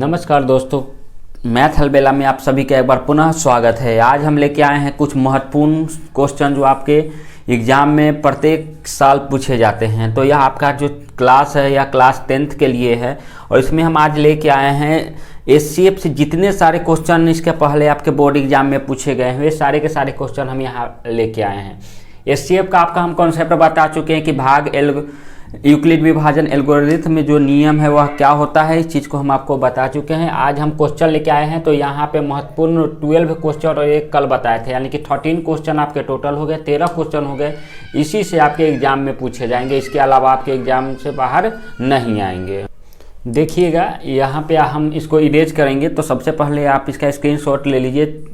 नमस्कार दोस्तों, मैथ अलबेला में आप सभी का एक बार पुनः स्वागत है। आज हम लेके आए हैं कुछ महत्वपूर्ण क्वेश्चन जो आपके एग्जाम में प्रत्येक साल पूछे जाते हैं। तो यह आपका जो क्लास है या क्लास 10th के लिए है और इसमें हम आज लेके आए हैं एचसीएफ से जितने सारे क्वेश्चन इसके पहले आपके बोर्ड एग्जाम में पूछे गए हैं वे सारे के सारे क्वेश्चन हम यहाँ लेके आए हैं। एचसीएफ का आपका हम कॉन्सेप्ट बता चुके हैं कि भाग यूक्लिड विभाजन एल्गोरिथम में जो नियम है वह क्या होता है, इस चीज़ को हम आपको बता चुके हैं। आज हम क्वेश्चन लेके आए हैं तो यहाँ पे महत्वपूर्ण 12 क्वेश्चन और एक कल बताए थे, यानी कि 13 क्वेश्चन आपके टोटल हो गए, 13 क्वेश्चन हो गए। इसी से आपके एग्जाम में पूछे जाएंगे, इसके अलावा आपके एग्जाम से बाहर नहीं आएंगे। देखिएगा यहाँ पे हम इसको इरेज करेंगे तो सबसे पहले आप इसका स्क्रीनशॉट ले लीजिए।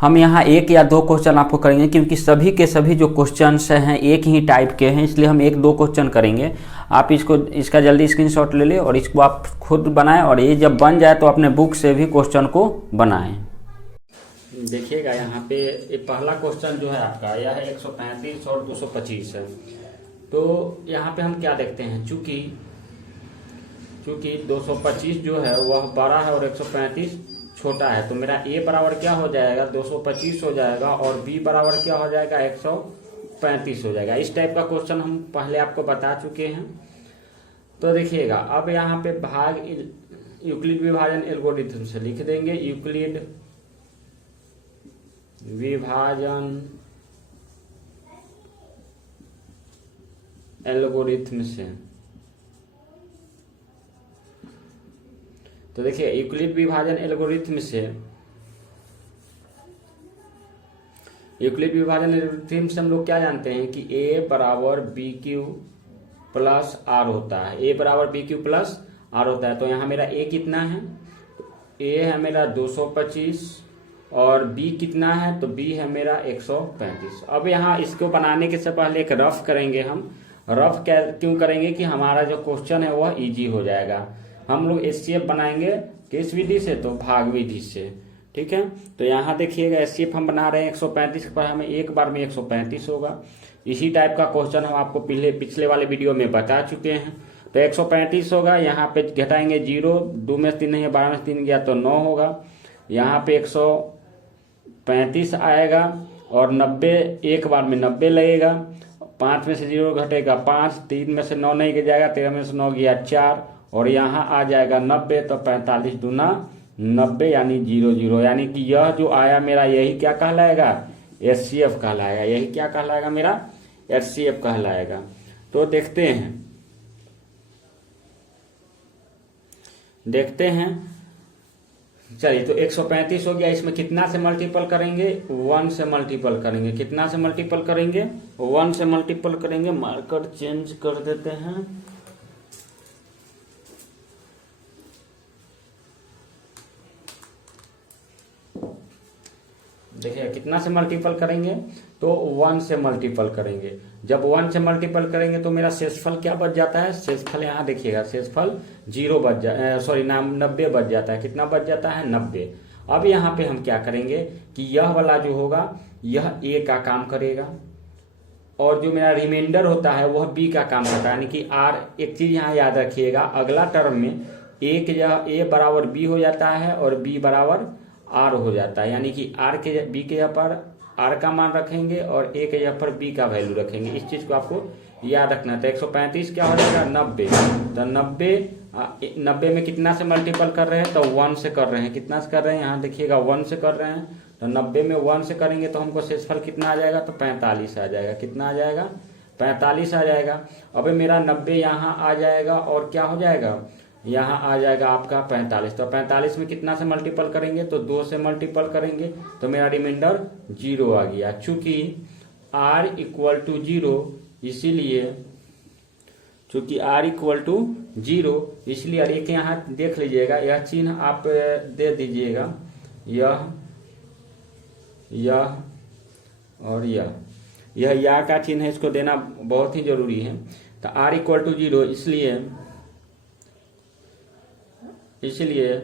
हम यहाँ एक या दो क्वेश्चन आपको करेंगे क्योंकि सभी के सभी जो क्वेश्चंस हैं एक ही टाइप के हैं, इसलिए हम एक दो क्वेश्चन करेंगे। आप इसका जल्दी स्क्रीनशॉट ले लें और इसको आप खुद बनाएं और ये जब बन जाए तो अपने बुक से भी क्वेश्चन को बनाएं। देखिएगा यहाँ पे ये पहला क्वेश्चन जो है आपका यह है 135 और 225 है। तो यहाँ पे हम क्या देखते हैं, चूँकि 225 जो है वह बड़ा है और 135 छोटा है, तो मेरा a बराबर क्या हो जाएगा 225 हो जाएगा और b बराबर क्या हो जाएगा 135 हो जाएगा। इस टाइप का क्वेश्चन हम पहले आपको बता चुके हैं। तो देखिएगा अब यहाँ पे भाग यूक्लिड विभाजन एल्गोरिथम से लिख देंगे। यूक्लिड विभाजन एल्गोरिथम से, तो देखिए यूक्लिड विभाजन एल्गोरिथम से हम लोग क्या जानते हैं कि a बराबर बी क्यू प्लस आर होता है। a बराबर बी क्यू प्लस आर होता है। तो यहाँ मेरा a कितना है, a है मेरा 225 और b कितना है, तो b है मेरा 135। अब यहाँ इसको बनाने के से पहले एक रफ करेंगे। हम रफ क्यों करेंगे कि हमारा जो क्वेश्चन है वह इजी हो जाएगा। हम लोग एचसीएफ बनाएंगे किस विधि से, तो भाग विधि से, ठीक है। तो यहाँ देखिएगा एचसीएफ हम बना रहे हैं 135 पर, हमें एक बार में 135 होगा। इसी टाइप का क्वेश्चन हम आपको पिछले वाले वीडियो में बता चुके हैं। तो 135 होगा, यहाँ पे घटाएंगे 0, 2 में से 3 नहीं है, 12 में से 3 गया तो 9 होगा। यहाँ पे 135 आएगा और 90 एक बार में 90 लगेगा। 5 में से 0 घटेगा 5, 3 में से 9 नहीं जाएगा, 13 में से 9 गया 4 और यहाँ आ जाएगा 90। तो 45 दूना 90 यानी 00, यानी कि यह जो आया मेरा यही क्या कहलाएगा, एचसीएफ कहलाएगा। यही क्या कहलाएगा, मेरा एचसीएफ कहलाएगा। तो देखते हैं। चलिए तो 135 हो गया, इसमें कितना से मल्टीपल करेंगे, 1 से मल्टीपल करेंगे। कितना से मल्टीपल करेंगे, 1 से मल्टीपल करेंगे। मार्कर चेंज कर देते हैं। देखिए कितना से मल्टीपल करेंगे, तो 1 से मल्टीपल करेंगे। जब 1 से मल्टीपल करेंगे तो मेरा शेषफल क्या बच जाता है, शेषफल यहाँ देखिएगा, शेषफल 0 बच जाए, 90 बच जाता है। कितना बच जाता है, 90। अब यहाँ पे हम क्या करेंगे कि यह वाला जो होगा यह a का काम करेगा और जो मेरा रिमाइंडर होता है वह b का काम करता है, यानी कि r। एक चीज यहाँ याद रखिएगा, अगला टर्म में a बराबर b हो जाता है और b बराबर r हो जाता है, यानी कि b के जगह पर r का मान रखेंगे और a के जगह पर b का वैल्यू रखेंगे। इस चीज को आपको याद रखना। तो 135 क्या हो जाएगा, 90। तो 90 में कितना से मल्टीपल कर रहे हैं, तो 1 से कर रहे हैं। कितना से कर रहे हैं, यहाँ देखिएगा 1 से कर रहे हैं। तो 90 में 1 से करेंगे तो हमको शेषफल कितना आ जाएगा, तो 45 आ जाएगा। कितना आ जाएगा, 45 आ जाएगा। अब मेरा 90 यहाँ आ जाएगा और क्या हो जाएगा, यहाँ आ जाएगा आपका 45। तो 45 में कितना से मल्टीपल करेंगे, तो 2 से मल्टीपल करेंगे तो मेरा रिमाइंडर 0 आ गया। चूंकि r इक्वल टू 0, इसीलिए चूंकि r इक्वल टू 0, इसलिए एक यहाँ देख लीजिएगा, यह चिन्ह आप दे दीजिएगा, यह और यह या का चिन्ह है, इसको देना बहुत ही जरूरी है। तो r इक्वल टू 0, इसलिए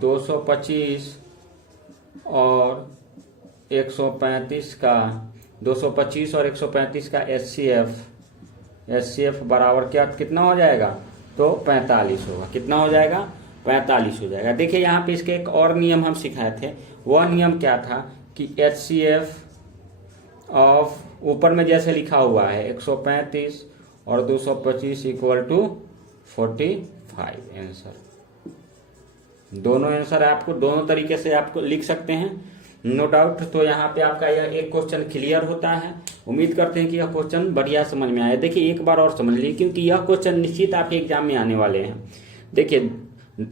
225 और 135 का 225 और 135 का एचसीएफ बराबर कितना हो जाएगा, तो 45 होगा। कितना हो जाएगा, 45 हो जाएगा। देखिए यहाँ पे इसके एक और नियम हम सिखाए थे, वह नियम क्या था कि HCF ऑफ ऊपर में जैसे लिखा हुआ है 135 और 225 इक्वल टू 45 आंसर। दोनों आंसर आपको दोनों तरीके से आपको लिख सकते हैं, नो डाउट। तो यहाँ पे आपका यह एक क्वेश्चन क्लियर होता है। उम्मीद करते हैं कि यह क्वेश्चन बढ़िया समझ में आया। देखिए एक बार और समझ लीजिए, क्योंकि यह क्वेश्चन निश्चित आपके एग्जाम में आने वाले हैं। देखिए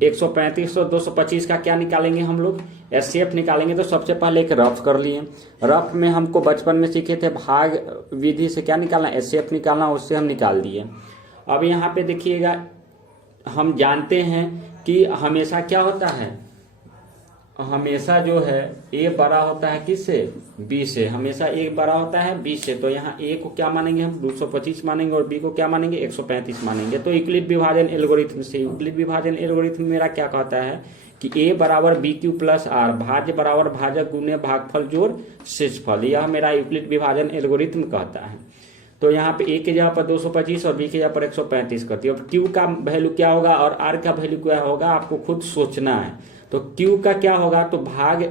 135 और 225 का क्या निकालेंगे हम लोग, HCF निकालेंगे। तो सबसे पहले एक रफ कर लिए। रफ में हमको बचपन में सीखे थे भाग विधि से क्या निकालना, HCF निकालना, उससे हम निकाल दिए। अब यहाँ पे देखिएगा, हम जानते हैं कि हमेशा क्या होता है, हमेशा जो है A बड़ा होता है किससे, B से। हमेशा A बड़ा होता है B से। तो यहाँ A को क्या मानेंगे हम, 225 मानेंगे, और B को क्या मानेंगे, 135 मानेंगे। तो यूक्लिड विभाजन एल्गोरिथम से, यूक्लिड विभाजन एल्गोरिथम मेरा क्या कहता है कि A बराबर BQ प्लस R, भाज्य बराबर भाजक गुने भागफल जोड़ शेषफल। यह मेरा यूक्लिड विभाजन एल्गोरिथम कहता है। तो यहाँ पे A के जगह पर 225 और B के जगह पर 135 करती है। अब Q का वैल्यू क्या होगा और R का वैल्यू क्या होगा, आपको खुद सोचना है। तो Q का क्या होगा, तो भाग,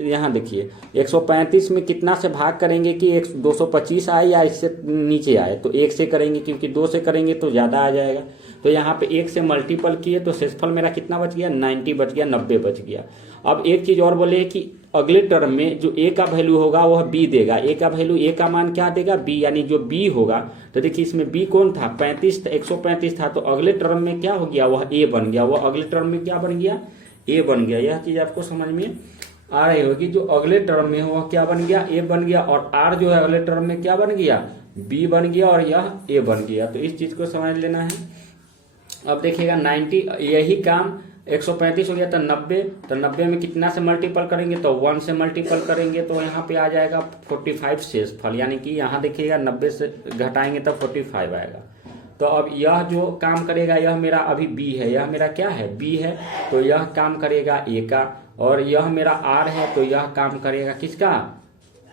यहाँ देखिए 135 में कितना से भाग करेंगे कि 225 आए या इससे नीचे आए, तो 1 से करेंगे, क्योंकि 2 से करेंगे तो ज़्यादा आ जाएगा। तो यहाँ पे 1 से मल्टीपल किए तो शेषफल मेरा कितना बच गया, 90 बच गया, 90 बच गया। अब एक चीज़ और बोले कि अगले टर्म में जो A का वैल्यू होगा वह B देगा। A का वैल्यू, A का मान क्या देगा, B, यानी जो B होगा। तो देखिए इसमें B कौन था, 135 था। तो अगले टर्म में क्या हो गया, वह A बन गया। वह अगले टर्म में क्या बन गया, A बन गया। यह चीज आपको समझ में आ रही होगी। जो अगले टर्म में वह क्या बन गया, A बन गया। और R जो है अगले टर्म में क्या बन गया, B बन गया, और यह A बन गया। तो इस चीज को समझ लेना है। अब देखिएगा 90, यही काम 135 हो गया तो 90, तो 90 में कितना से मल्टीपल करेंगे, तो 1 से मल्टीपल करेंगे। तो यहाँ पे आ जाएगा 45 शेषफल, यानी कि यहाँ देखिएगा 90 से घटाएंगे तब 45 आएगा। तो अब यह जो काम करेगा, यह मेरा अभी B है, यह मेरा क्या है, B है। तो यह काम करेगा A का, और यह मेरा R है, तो यह काम करेगा किसका,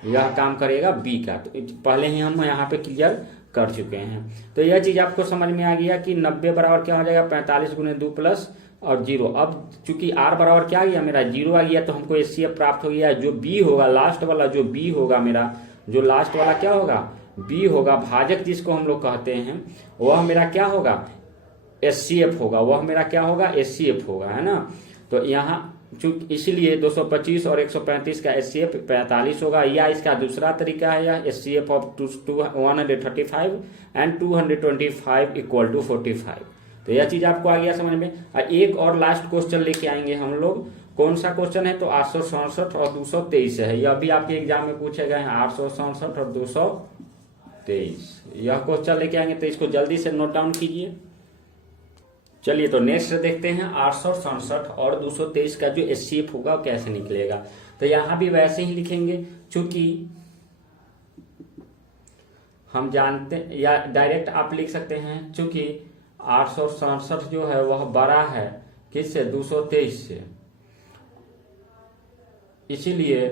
यह काम करेगा B का। तो पहले ही हम यहाँ पे क्लियर कर चुके हैं। तो यह चीज आपको समझ में आ गया कि 90 बराबर क्या हो जाएगा, 45 गुने 2 प्लस और 0। अब चूंकि R बराबर क्या आ गया, मेरा 0 आ गया, तो हमको HCF प्राप्त हो गया। जो B होगा, लास्ट वाला जो B होगा मेरा, जो लास्ट वाला क्या होगा, B होगा, भाजक जिसको हम लोग कहते हैं, वह मेरा क्या होगा, HCF होगा। वह मेरा क्या होगा, HCF होगा, है ना। तो यहाँ चूंकि इसलिए 225 और 135 का HCF 45 होगा, या इसका दूसरा तरीका है, यह HCF of 135 and 225 equal to 45। तो यह चीज आपको आ गया समझ में। एक और लास्ट क्वेश्चन लेके आएंगे हम लोग। कौन सा क्वेश्चन है, तो 867 और 223 है। यह भी आपके एग्जाम में पूछे गए हैं, 867 और 223। यह क्वेश्चन लेके आएंगे, तो इसको जल्दी से नोट डाउन कीजिए। चलिए तो नेक्स्ट देखते हैं 867 और 223 का जो HCF होगा कैसे निकलेगा। तो यहां भी वैसे ही लिखेंगे, चूंकि हम जानते, या डायरेक्ट आप लिख सकते हैं, चूंकि 867 जो है वह बड़ा है किससे, 223 से, इसीलिए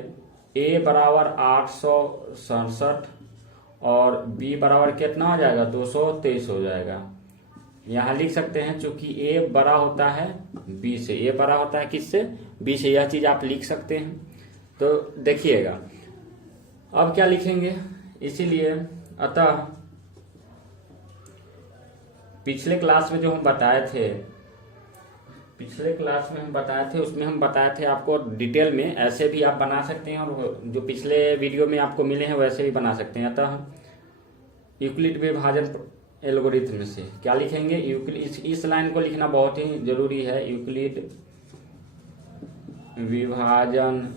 A बराबर 867 और B बराबर कितना हो जाएगा, 223 हो जाएगा। यहां लिख सकते हैं, चूंकि A बड़ा होता है B से, A बड़ा होता है किससे, B से। यह चीज आप लिख सकते हैं। तो देखिएगा अब क्या लिखेंगे, इसीलिए अतः पिछले क्लास में जो हम बताए थे, उसमें हम बताए थे आपको डिटेल में, ऐसे भी आप बना सकते हैं, और जो पिछले वीडियो में आपको मिले हैं वैसे भी बना सकते हैं। अतः यूक्लिड विभाजन एल्गोरिथम से क्या लिखेंगे, यूक्लिड, इस लाइन को लिखना बहुत ही जरूरी है। यूक्लिड विभाजन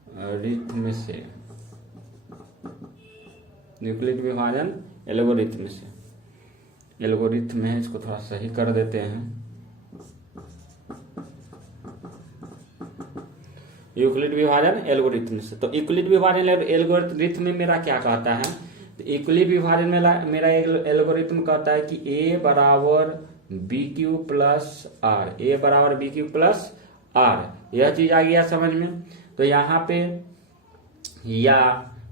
एल्गोरिथम से, यूक्लिड विभाजन एल्गोरिथम से, एल्गोरिथम है, इसको थोड़ा सही कर देते हैं। यूक्लिड विभाजन एल्गोरिथम से। तो यूक्लिड विभाजन एल्गोरिथम में मेरा क्या कहता है, तो यूक्लिड विभाजन में मेरा एल्गोरिथम कहता है कि A बराबर BQ प्लस R, A बराबर BQ प्लस R। यह चीज आ गया समझ में। तो यहाँ पे या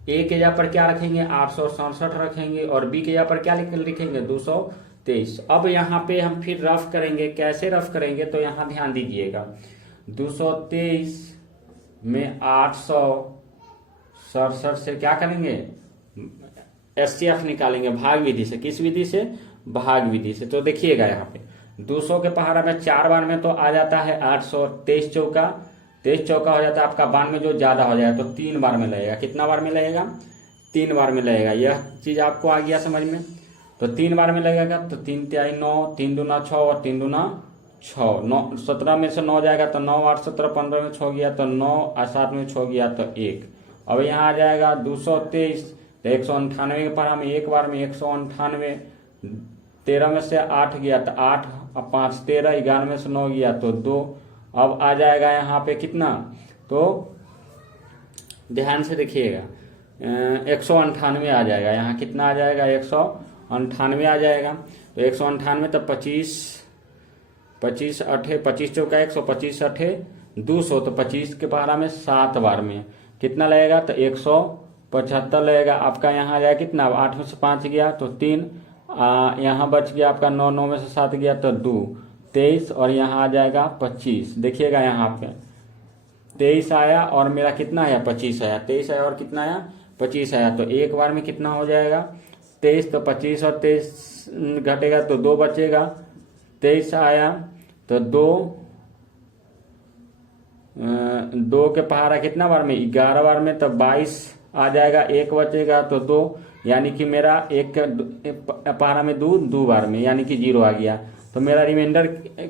ए के जगह पर क्या रखेंगे 867 रखेंगे और बी के जगह पर क्या लिखेंगे 223। अब यहाँ पे हम फिर रफ करेंगे, कैसे रफ करेंगे तो यहाँ ध्यान दीजिएगा 223 में 867 से क्या करेंगे एचसीएफ निकालेंगे भाग विधि से। किस विधि से? भाग विधि से। तो देखिएगा यहाँ पे 200 के पहाड़ा में 4 बार में तो आ जाता है 800, 23 चौका हो जाता है आपका 92, जो ज्यादा हो जाएगा तो 3 बार में लगेगा। कितना बार में लगेगा? 3 बार में लगेगा। यह चीज आपको आ गया समझ में? तो 3 बार में लगेगा तो 3 तिहाई 9, 3 दूना 6 और 3 दूना 6, 9 17 में से 9 जाएगा तो 9 8 17, 15 में 6 गया तो 9 और 7 में 6 गया तो 1। अब यहाँ आ जाएगा 223 तो 198 के पहाड़ा में एक बार में 198, 13 में से 8 गया तो 8 और 5 13, 11 में से 9 गया तो 2। अब आ जाएगा यहाँ पे कितना, तो ध्यान से देखिएगा 198 आ जाएगा। यहाँ कितना आ जाएगा 198 आ जाएगा। तो 198 तो 25 अठे 25 चौका 100, 25 अठे 200 तो 25 के पहाड़ा में 7 बार में कितना लगेगा तो 175 लगेगा आपका। यहाँ आ जाएगा कितना 8 में से 5 गया तो 3, यहाँ बच गया आपका 9, 9 में से 7 गया तो 2, 23 और यहाँ आ जाएगा 25। देखिएगा यहाँ पे 23 आया और मेरा कितना आया 25 आया, 23 आया और कितना आया 25 आया। तो एक बार में कितना हो जाएगा 23, तो 25 और 23 घटेगा तो 2 बचेगा। 23 आया तो 2 के पहाड़ा कितना बार में 11 बार में तो 22 आ जाएगा। 1 बचेगा तो 2, यानी कि मेरा एक पहाड़ा में 2 बार में यानी कि 0 आ गया। तो मेरा रिमाइंडर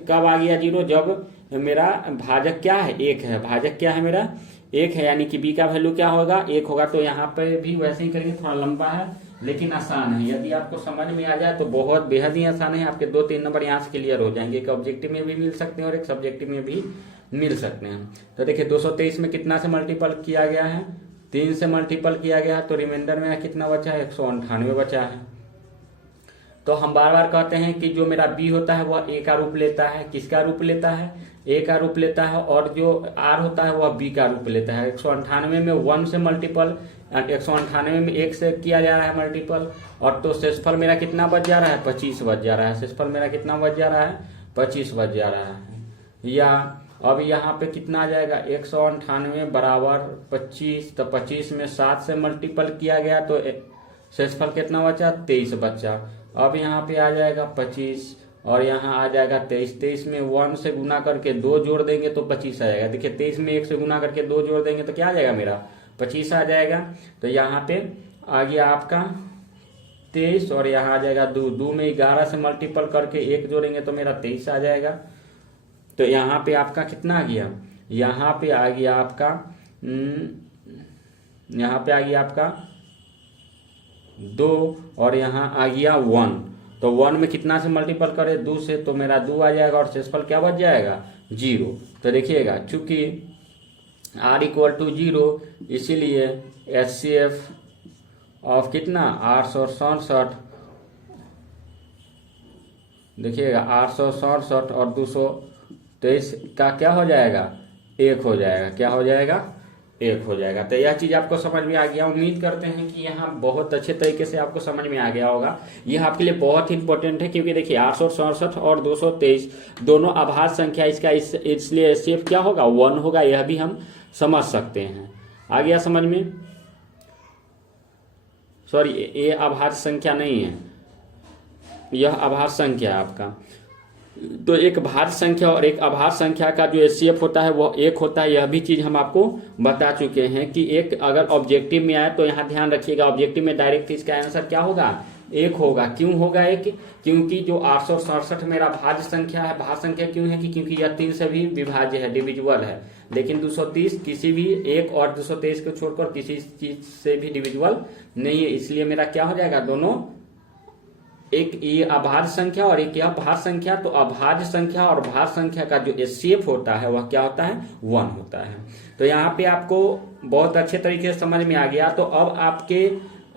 कब आ गया 0? जब मेरा भाजक क्या है 1 है। भाजक क्या है मेरा 1 है, यानी कि बी का वैल्यू क्या होगा 1 होगा। तो यहाँ पे भी वैसे ही करेंगे, थोड़ा लंबा है लेकिन आसान है। यदि आपको समझ में आ जाए तो बहुत बेहद ही आसान है। आपके 2-3 नंबर यहाँ से क्लियर हो जाएंगे। एक ऑब्जेक्टिव में भी मिल सकते हैं और एक सब्जेक्टिव में भी मिल सकते हैं। तो देखिए 223 में कितना से मल्टीपल किया गया है 3 से मल्टीपल किया गया, तो रिमाइंडर में कितना बचा है 198 बचा है। तो हम बार बार कहते हैं कि जो मेरा बी होता है वह ए का रूप लेता है। किसका रूप लेता है? ए का रूप लेता है। और जो आर होता है वह बी का रूप लेता है। 198 में 1 से मल्टीपल, 198 में 1 से किया जा रहा है मल्टीपल, और तो शेषफल मेरा कितना बच जा रहा है 25 बच जा रहा है। शेषफल मेरा कितना बच जा रहा है 25 बच जा रहा है। या अब यहाँ पे कितना आ जाएगा 198 बराबर 25, तो 25 में 7 से मल्टीपल किया गया तो शेषफल कितना बचा 23 बचा। अब यहाँ पे आ जाएगा 25 और यहाँ आ जाएगा 23। 23 में 1 से गुना करके 2 जोड़ देंगे तो 25 आ जाएगा। देखिए 23 में 1 से गुना करके 2 जोड़ देंगे तो क्या आ जाएगा मेरा 25 आ जाएगा। तो यहाँ पे आ गया आपका 23 और यहाँ आ जाएगा 2 में 11 से मल्टीपल करके 1 जोड़ेंगे तो मेरा 23 आ जाएगा। तो यहाँ पे आपका कितना आ गया, यहाँ पे आ गया आपका 2 और यहाँ आ गया 1। तो 1 में कितना से मल्टीपल करे 2 से, तो मेरा 2 आ जाएगा और शेषफल क्या बच जाएगा 0। तो देखिएगा चूंकि r = 0 इसीलिए HCF ऑफ कितना 867, देखिएगा 867 और 223 का क्या हो जाएगा 1 हो जाएगा। क्या हो जाएगा 1 हो जाएगा। तो यह चीज आपको समझ में आ गया। उम्मीद करते हैं कि यहाँ बहुत अच्छे तरीके से आपको समझ में आ गया होगा। यह आपके लिए बहुत ही इंपॉर्टेंट है क्योंकि देखिए 867 और 223 दोनों आभाज्य संख्या, इसका इसलिए HCF क्या होगा 1 होगा। यह भी हम समझ सकते हैं। आ गया समझ में? सॉरी, ये आभाज्य संख्या नहीं है, यह आभाज्य संख्या है आपका। तो एक भाज्य संख्या और एक अभाज्य संख्या का जो HCF होता है वह 1 होता है। यह भी चीज हम आपको बता चुके हैं कि एक अगर ऑब्जेक्टिव में आए तो यहाँ ध्यान रखिएगा, ऑब्जेक्टिव में डायरेक्ट इसका आंसर क्या होगा 1 होगा। क्यों होगा 1? क्योंकि जो 867 मेरा भाज्य संख्या है। भाज्य संख्या क्यों है कि क्योंकि यह 3 से भी विभाज्य है, डिविजिबल है। लेकिन 230 किसी भी 1 और 223 को छोड़कर किसी चीज से भी डिविजिबल नहीं है, इसलिए मेरा क्या हो जाएगा दोनों, एक ये अभाज्य संख्या और एक यह भाज्य संख्या। तो अभाज्य संख्या और भाज्य संख्या का जो HCF होता है वह क्या होता है 1 होता है। तो यहाँ पे आपको बहुत अच्छे तरीके से समझ में आ गया। तो अब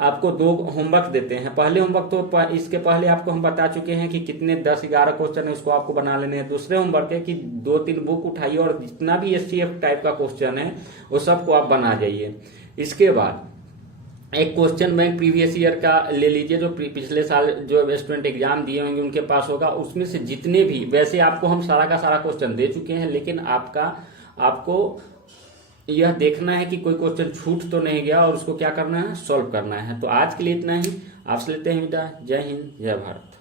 आपको 2 होमवर्क देते हैं। पहले होमवर्क तो इसके पहले आपको हम बता चुके हैं कि कितने 10-11 क्वेश्चन है उसको आपको बना लेने हैं। दूसरे होमवर्क है कि 2-3 बुक उठाइए और जितना भी HCF टाइप का क्वेश्चन है वो सबको आप बना जाइए। इसके बाद एक क्वेश्चन बैंक प्रीवियस ईयर का ले लीजिए, जो पिछले साल जो स्टूडेंट एग्जाम दिए होंगे उनके पास होगा, उसमें से जितने भी, वैसे आपको हम सारा का सारा क्वेश्चन दे चुके हैं, लेकिन आपको यह देखना है कि कोई क्वेश्चन छूट तो नहीं गया और उसको क्या करना है, सॉल्व करना है। तो आज के लिए इतना ही, आपसे लेते हैं विदा। जय हिंद, जय भारत।